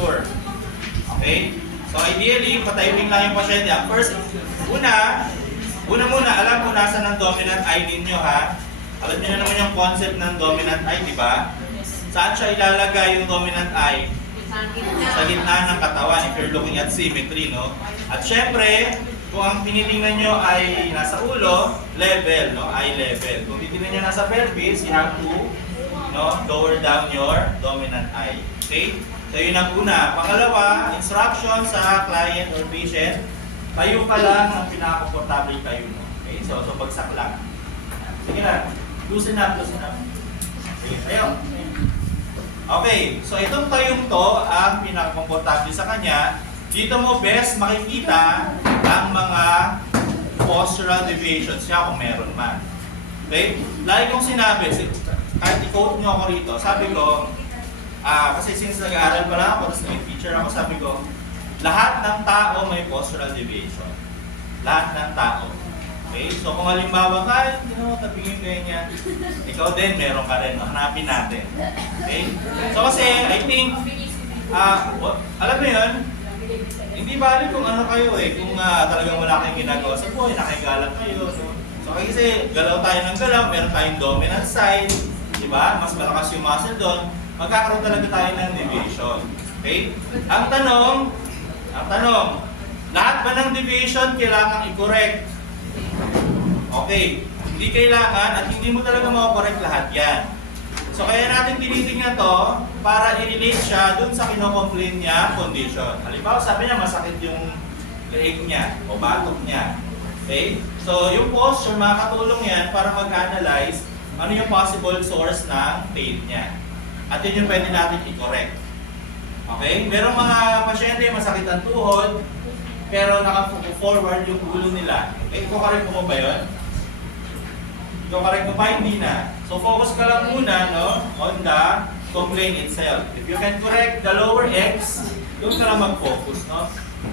posture. Okay? So ideally, patayuin lang yung pasyente. Ang first, una muna, alam mo nasa ng dominant eye ninyo ha. Alam niyo na naman yung concept ng dominant eye, di ba? Saan siya ilalagay yung dominant eye? Sa gitna ng katawan, if you're looking at symmetry, no? At syempre, kung ang tinitingnan nyo ay nasa ulo, level, no? Eye level. Kung titingnan nyo nasa pelvis, you have to, no? Lower down your dominant eye. Okay? So yun ang una. Pangalawa, instruction sa client or patient, tayo ka lang ng pinaka-comfortable kayo, no? Okay? So bagsak lang. Sige na. Loosen up, loosen up. Okay, tayo. Okay, so itong tayong to ang pinaka-comfortable sa kanya. Dito mo best makikita ang mga postural deviations niya kung meron man. Okay? Lagi kong sinabi, kahit i-quote nyo ako rito, sabi ko, kasi since nag-aaral pa lang ako, tapos naging teacher ako, sabi ko, lahat ng tao may postural deviation. Lahat ng tao. Okay? So kung halimbawa ka, tabingin ganyan, ikaw din, meron ka rin. Hanapin natin. Okay? So kasi, I think, alam mo yun, hindi bali kung ano kayo kung talagang wala kayong ginagawa sa buhay, nakigalang kayo. So kasi galaw tayo ng galaw, meron tayong dominant side, di ba? Mas malakas yung muscle doon, magkakaroon talaga tayo ng deviation. Okay? Ang tanong, lahat ba ng deviation kailangan i-correct? Okay, hindi kailangan at hindi mo talaga makakorek lahat yan. So kaya natin tinitingnan to para i-relate siya dun sa kino-complain niya condition. Halimbawa sabi niya masakit yung leeg niya o batok niya. Okay? So yung posture makakatulong yan para mag-analyze ano yung possible source ng pain niya. At yun yung pwede natin i-correct. Okay? Merong mga pasyente masakit ang tuhod pero naka-forward yung ulo nila. Kukorek mo ba yun? Kukorek mo ba? Hindi na. So focus ka lang muna on the complaint itself. If you can correct the lower X, doon ka lang mag-focus. No?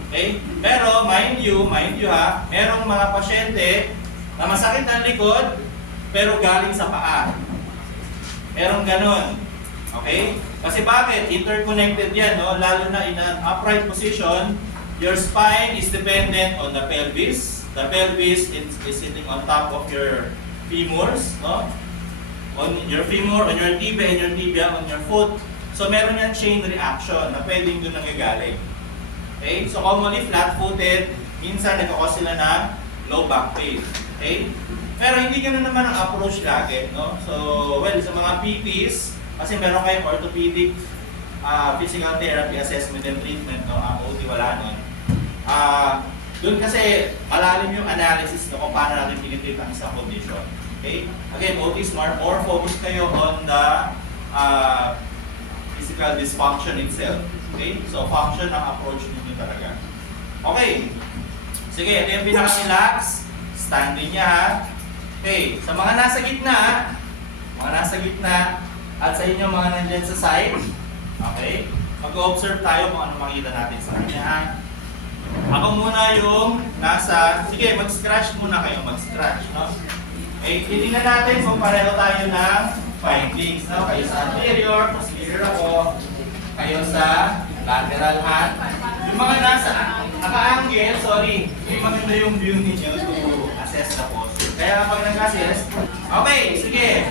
Okay? Pero mind you ha, merong mga pasyente na masakit ang likod pero galing sa paa. Merong ganun. Okay? Kasi bakit? Interconnected yan. No? Lalo na in an upright position, your spine is dependent on the pelvis. The pelvis is sitting on top of your femurs, no? On your femur, on your tibia, and your tibia on your foot. So meron yan chain reaction na pwedeng doon nanggagaling. Okay? So commonly flat-footed, minsan nagkakos sila ng low back pain. Okay? Pero hindi ganun naman ang approach lagi, no? So, well, sa mga PTs, kasi meron kayong orthopedic physical therapy assessment and treatment, no? Ang OT wala nun. Doon kasi malalim yung analysis kung paano natin pinitreat ang isang condition. Okay? Again, OT is more focus kayo on the physical dysfunction itself. Okay? So, function ang approach ninyo talaga. Okay. Sige, ito yung pinaka-relax. Standing niya ha. Okay. Sa mga nasa gitna, at sa inyo mga nandyan sa side. Okay? Mag-observe tayo kung ano makita natin sa kanya ha. Ako muna yung sige, mag-scratch muna kayo, mag-scratch, no? Titingnan natin kung pareho tayo ng findings, no? Kayo sa anterior, posterior ako, kayo sa lateral hand. Yung mga naka-angle, sorry, hindi maganda yung view ninyo to assess the posture. Kaya kapag nag-assess, okay, sige.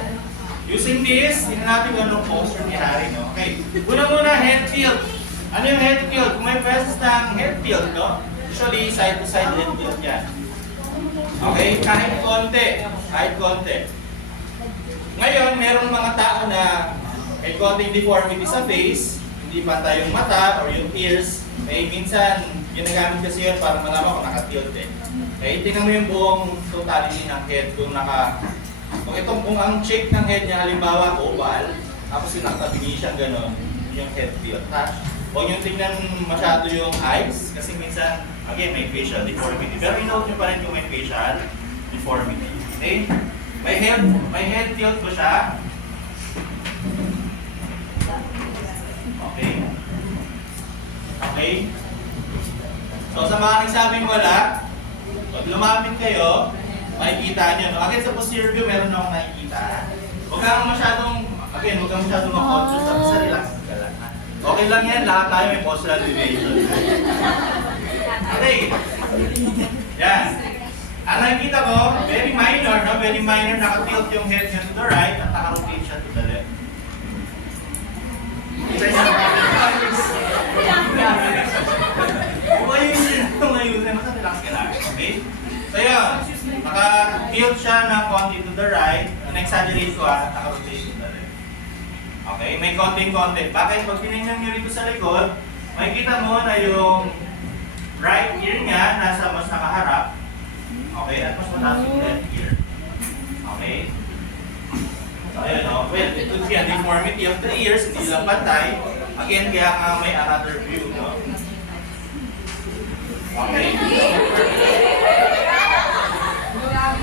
Using this, tingnan natin kung anong posture ni Harry, no? Okay, muna head tilt. Ano yung head tilt? Kung may presence ng head tilt, no? Usually, side-to-side head tilt yan. Okay? Kahit konti. Ngayon, merong mga tao na may konting deformity sa face, hindi pantay yung mata or yung ears. Minsan, ginagamit kasi yun para malaman kung naka-tilt Okay? Tingnan mo yung buong totality ng head kung kung ang shape ng head niya, halimbawa, oval, tapos yung nakatabingi siyang gano'n, yung head tilt. Huwag yung tingnan masyado yung eyes kasi minsan, again, may facial deformity. Pero inote nyo pa rin kung may facial deformity. Okay? May head tilt ko siya. Okay? Okay? So sa mga nagsabing wala, pag lumapit kayo, makikita nyo. No? Again, sa posterior view, meron akong nakikita. Huwag kang masyadong mag-conscious. Sa relax ka lang. Okay lang yan, lahat tayo may postural deviation. Okay. Yan. Ang nakikita ko, very minor, no? Very minor, nakatilt yung head niya to the right at nakarotate siya to the left. Kita niya? Umayusin, relax ka lang. Okay? So yun, naka-tilt siya ng konti to the right, na-exaggerate ko naka-rotate to the left. Okay, may konting-konti. Bakit? Pag tinignan nyo rito sa likod, makikita mo na yung right ear niya nasa mas nakaharap. Okay, at mas mataas yung left ear. Okay? So ayun, no? Well, it could be a deformity of the ears, hindi lang pantay. Again, kaya nga may another view, no? Okay.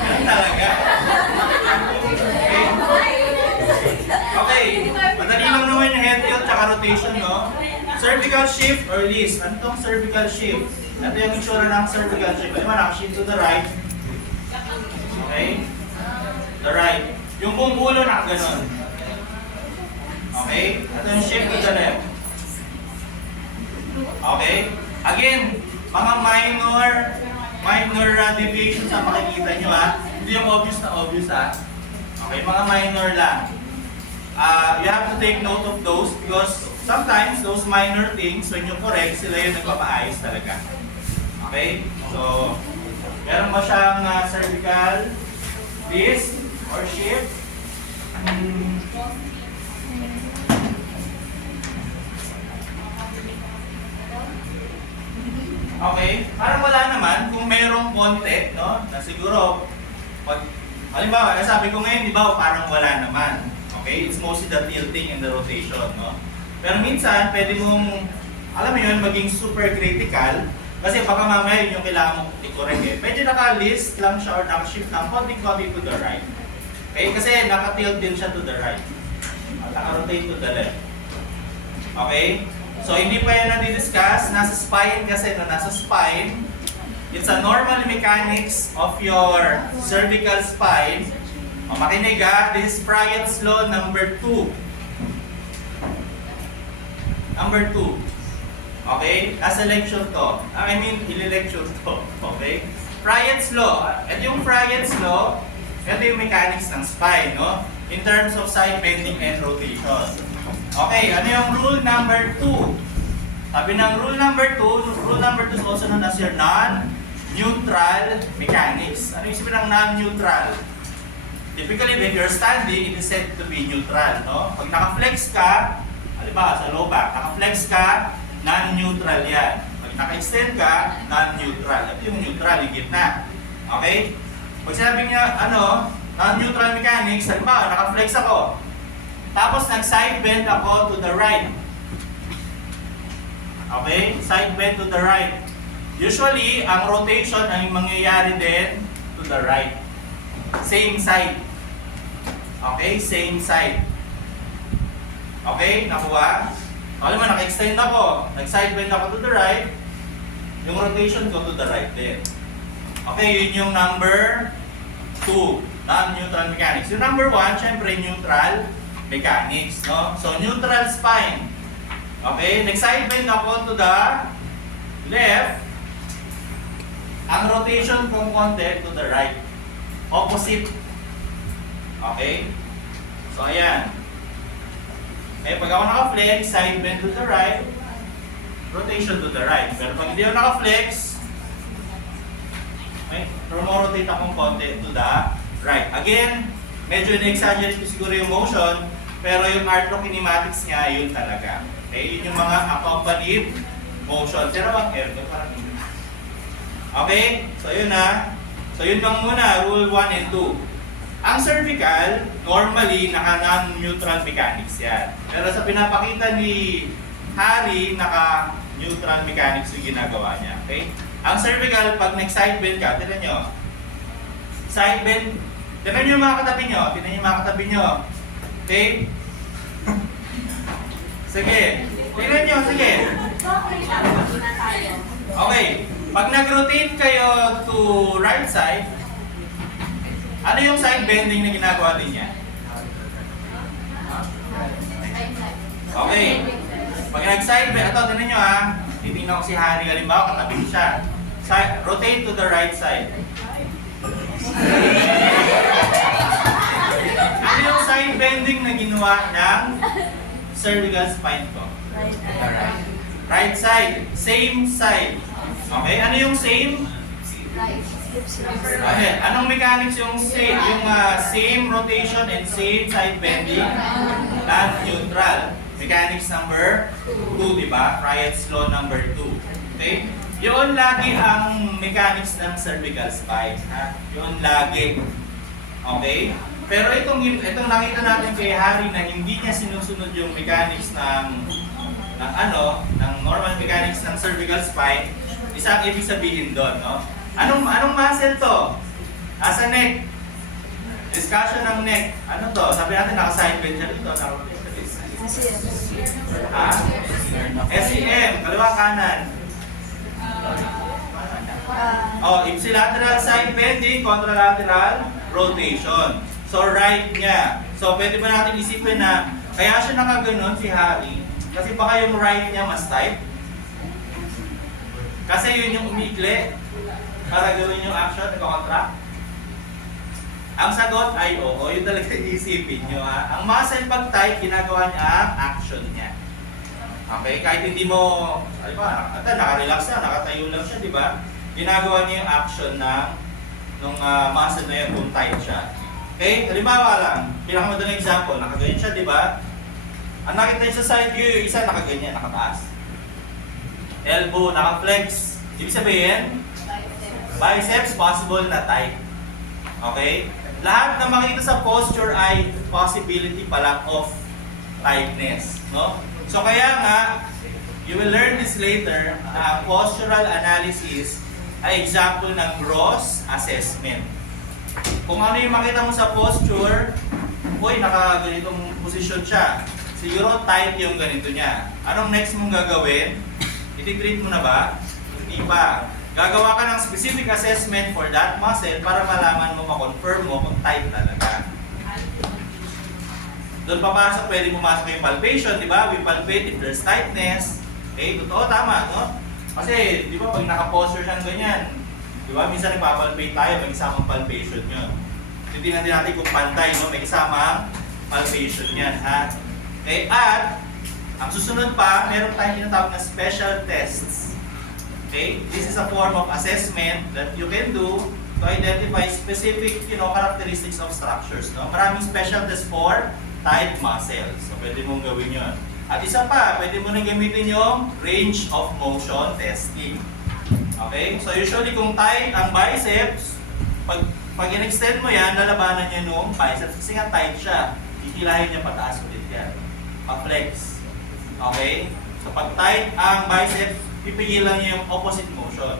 Yan talaga. Okay. Okay. Madali lang naman yung head tilt tsaka rotation, no? Cervical shift or list. Ano tong cervical shift? Ito yung itsura ng cervical shift. Ano ba? Naka-shift to the right. Okay? The right. Yung buong ulo naka-ganon. Okay? Ito yung shift to the left. Okay? Again, mga minor deviations ang makikita nyo Hindi yung obvious na obvious Okay, mga minor lang. You have to take note of those because sometimes those minor things, when you correct, sila yung nagpapaayos talaga. Okay? So, meron ba siyang cervical disc or shift? Okay, parang wala naman kung mayroong konti, no? Na siguro, pag, halimbawa, sabi ko ngayon, di ba, parang wala naman. Okay, it's mostly the tilting and the rotation, no? Pero minsan, pwede mong, alam mo yun, maging super critical, kasi baka mamaya yun yung kailangan mong i-correct eh. Medyo naka-list lang siya or naka-shift lang, konti-konti to the right. Okay, kasi naka-tilt din siya to the right. Naka-rotate to the left. Okay? So, hindi pa yan na-discuss. Nasa spine kasi, nasa spine, it's a normal mechanics of your cervical spine. O, makinig this is Friot's law number 2. Number 2. Okay? As a lecture to. I mean, ili-lecture to. Okay? Friot's law. Ito yung Friot's law. Ito yung mechanics ng spine, no? In terms of side bending and rotation. Okay, ano yung rule number 2? Sabi ng rule number 2 is also known as your non-neutral mechanics. Ano yung sabi ng non-neutral? Typically, when you're standing, it is said to be neutral, no? Pag naka-flex ka, halimbawa sa low back, naka-flex ka, non-neutral yan. Pag naka-extend ka, non-neutral. Ito yung neutral, yung gitna. Okay? Pag sinabi niya, non-neutral mechanics, halimbawa, naka-flex ako. Tapos nag-side bend ako to the right. Okay? Side bend to the right. Usually, ang rotation ay mangyayari din to the right. Same side. Okay? Same side. Okay? Nakuha? Alam mo, naka-extend ako. Nag-side bend ako to the right. Yung rotation ko to the right din. Okay? Yun yung number 2. Non-neutral mechanics. Yung number 1, syempre neutral mechanics, no? So, neutral spine. Okay? Nag-side bend ako to the left. Ang rotation kong konti to the right. Opposite. Okay? So, ayan. Eh, pag ako naka-flex, side bend to the right, rotation to the right. Pero pag hindi ako naka-flex, okay, rotate akong konti to the right. Again, medyo na-exaggerate ko siguro yung motion, pero yung arthrokinematics niya, yun talaga. Okay, yun yung mga accompanied motion. Pero ang air, parang okay, so yun na. So yun lang muna, rule 1 and 2. Ang cervical, normally, naka-non-neutral mechanics yan. Pero sa pinapakita ni Harry, naka-neutral mechanics yung ginagawa niya. Okay? Ang cervical, pag nag-side bend ka, tinan nyo. Side bend, tinan nyo yung mga katabi nyo. Tinan nyo yung mga katabi nyo. Okay? Sige. Tinan nyo, sige. Okay. Pag nag-rotate kayo to right side, ano yung side bending na ginagawa din niya? Okay. Pag nag-side bend, ito, tingnan nyo ha. Titingnan ko si Harry, halimbawa, katabi ko siya. Rotate to the right side. Ano yung side bending na ginawa ng cervical spine ko? Right. Right side. Same side. Okay, ano yung same? Okay, anong mechanics yung same? Yung same rotation and same side bending? Non-neutral. Mechanics number 2, di ba? Fried's law number 2. Okay? Yun lagi ang mechanics ng cervical spine. Ha? Yun lagi. Okay? Pero itong nakita natin kay Harry na hindi niya sinusunod yung mechanics ng normal mechanics ng cervical spine, isang ibig sabihin doon, no? Anong muscle to? Asa neck? Discussion ng neck. Ano to? Sabi natin naka-side bend siya dito. Ha? SEM. Kaliwa kanan. Ipsilateral side bending, contralateral rotation. So right niya. So pwede ba natin isipin na kaya siya nakaganon si Harry? Kasi baka yung right niya mas tight. Kasi yun yung umiikli para gawin yung action, nagko-contract. Ang sagot ay oo, yun talaga iisipin nyo ha. Ang muscle pag tight, ginagawa niya ang action niya. Okay, kahit hindi mo, naka-relax na, nakatayo lang siya, di ba? Ginagawa niya yung action ng muscle na yun kung tight siya. Okay, halimbawa lang, pinakamadaling example, nakaganyan siya, di ba? Ang nakita niya sa side view, yung isa nakaganyan, nakataas. Elbow, naka-flex. Ibig sabihin, biceps possible na tight. Okay? Lahat na makita sa posture ay possibility pala of tightness, no? So kaya nga, you will learn this later, na postural analysis ay example ng gross assessment. Kung ano yung makita mo sa posture, naka-ganitong posisyon siya. Siguro tight yung ganito niya. Anong next mong gagawin? I-treat mo na ba? Hindi pa. Gagawa ka ng specific assessment for that muscle para malaman mo, ma-confirm mo kung tight talaga. Doon papasok, pwede pumasok yung palpation, di ba? We palpate if there's tightness. Okay, totoo, tama, no? Kasi, di ba, pag naka-posture siyang ganyan, di ba, minsan nagpapalpate tayo, may kasamang palpation yun. Titignan din natin kung pantay, no? May kasamang palpation yan, ha? Okay, at, ang susunod pa, meron tayong tinatawag na special tests. Okay, this is a form of assessment that you can do to identify specific, characteristics of structures. No? Maraming special tests for tight muscles. So, pwede mong gawin yun. At isa pa, pwede mo na gamitin yung range of motion testing. Okay? So, usually kung tight ang biceps, pag in-extend mo yan, lalabanan niya yung biceps kasi nga tight siya. Hihilahin niya pataas ulit yan. Pa-flex. Okay? So, pag tight ang biceps, pipigilan niya yung opposite motion.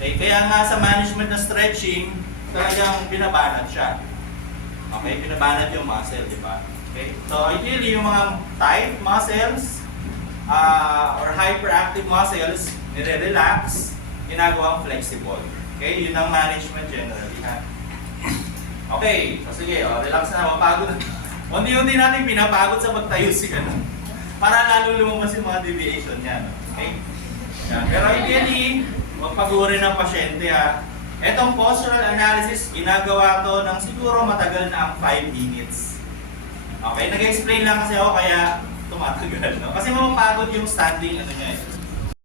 Okay? Kaya nga sa management ng stretching, talagang binabanat siya. Okay? Binabanat yung muscle, di ba? Okay? So ideally, yung mga tight muscles or hyperactive muscles, nire-relax, ginagawang flexible. Okay? Yun ang management generally. Ha? Okay. So sige, relax na, mapagod. Unti-unti natin pinapagod sa pagtayo si ganun. Para lalo lumabas yung mga deviation niya. Okay? Yan. Pero ideally, magpag-uri ng pasyente ha. Etong postural analysis, ginagawa to ng siguro matagal na ang 5 minutes. Okay, nag-explain lang kasi ako kaya tumatagal. No? Kasi mapapagod yung standing,